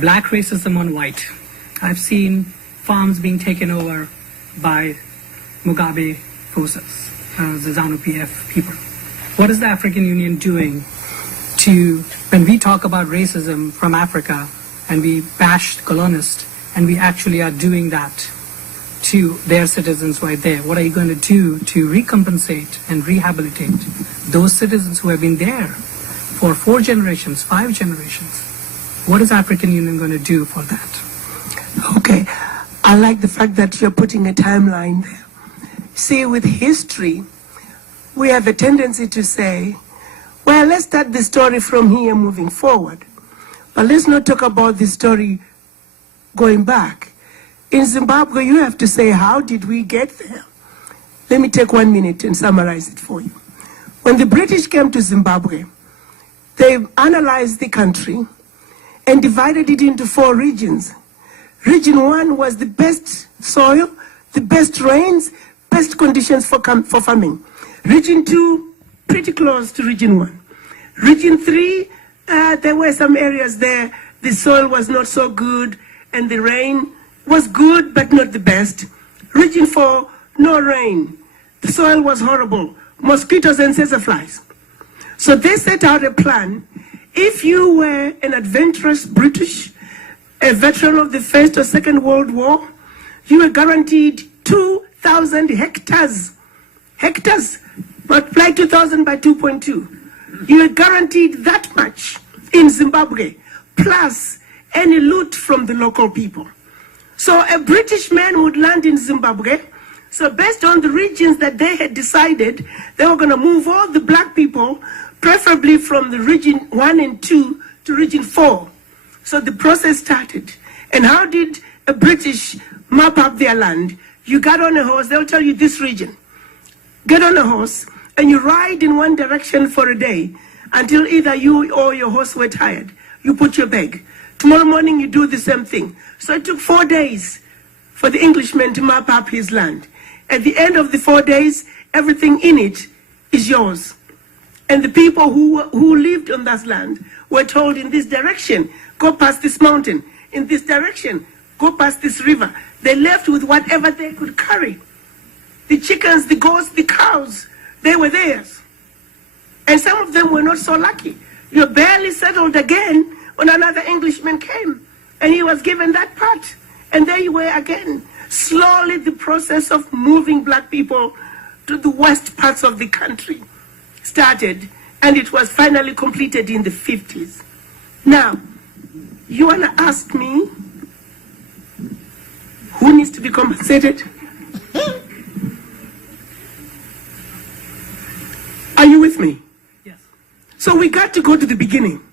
black racism on white. I've seen farms being taken over by Mugabe forces, the ZANU-PF people. What is the African Union doing to, when we talk about racism from Africa and we bash colonists, and we actually are doing that to their citizens right there, what are you going to do to recompensate and rehabilitate those citizens who have been there for 4 generations, 5 generations? What is African Union going to do for that? Okay, I like the fact that you're putting a timeline there. See, with history, we have a tendency to say, well, let's start the story from here moving forward. But let's not talk about the story going back. In Zimbabwe, you have to say, how did we get there? Let me take 1 minute and summarize it for you. When the British came to Zimbabwe, they analyzed the country and divided it into 4 regions. Region 1 was the best soil, the best rains, best conditions for farming. Region 2, pretty close to Region 1. Region 3, there were some areas there, the soil was not so good, and the rain was good, but not the best. Region 4, no rain. The soil was horrible. Mosquitoes and sesaflies. So they set out a plan. If you were an adventurous British, a veteran of the First or Second World War, you were guaranteed 2,000 hectares. Hectares, multiply 2,000 by 2.2. You were guaranteed that much in Zimbabwe, plus any loot from the local people. So a British man would land in Zimbabwe. So based on the regions that they had decided, they were going to move all the black people, preferably from the region 1 and 2 to region 4. So the process started. And how did a British map up their land? You got on a horse, they'll tell you this region. Get on a horse and you ride in one direction for a day until either you or your horse were tired. You put your bag. Tomorrow morning you do the same thing. So it took 4 days for the Englishman to map up his land. At the end of the 4 days, everything in it is yours. And the people who lived on that land were told, in this direction, go past this mountain. In this direction, go past this river. They left with whatever they could carry. The chickens, the goats, the cows, they were theirs. And some of them were not so lucky. You barely settled again when another Englishman came, and he was given that part. And there you were again. Slowly the process of moving black people to the west parts of the country started, and it was finally completed in the 50s. Now, you want to ask me who needs to be compensated? Are you with me? Yes. So we got to go to the beginning.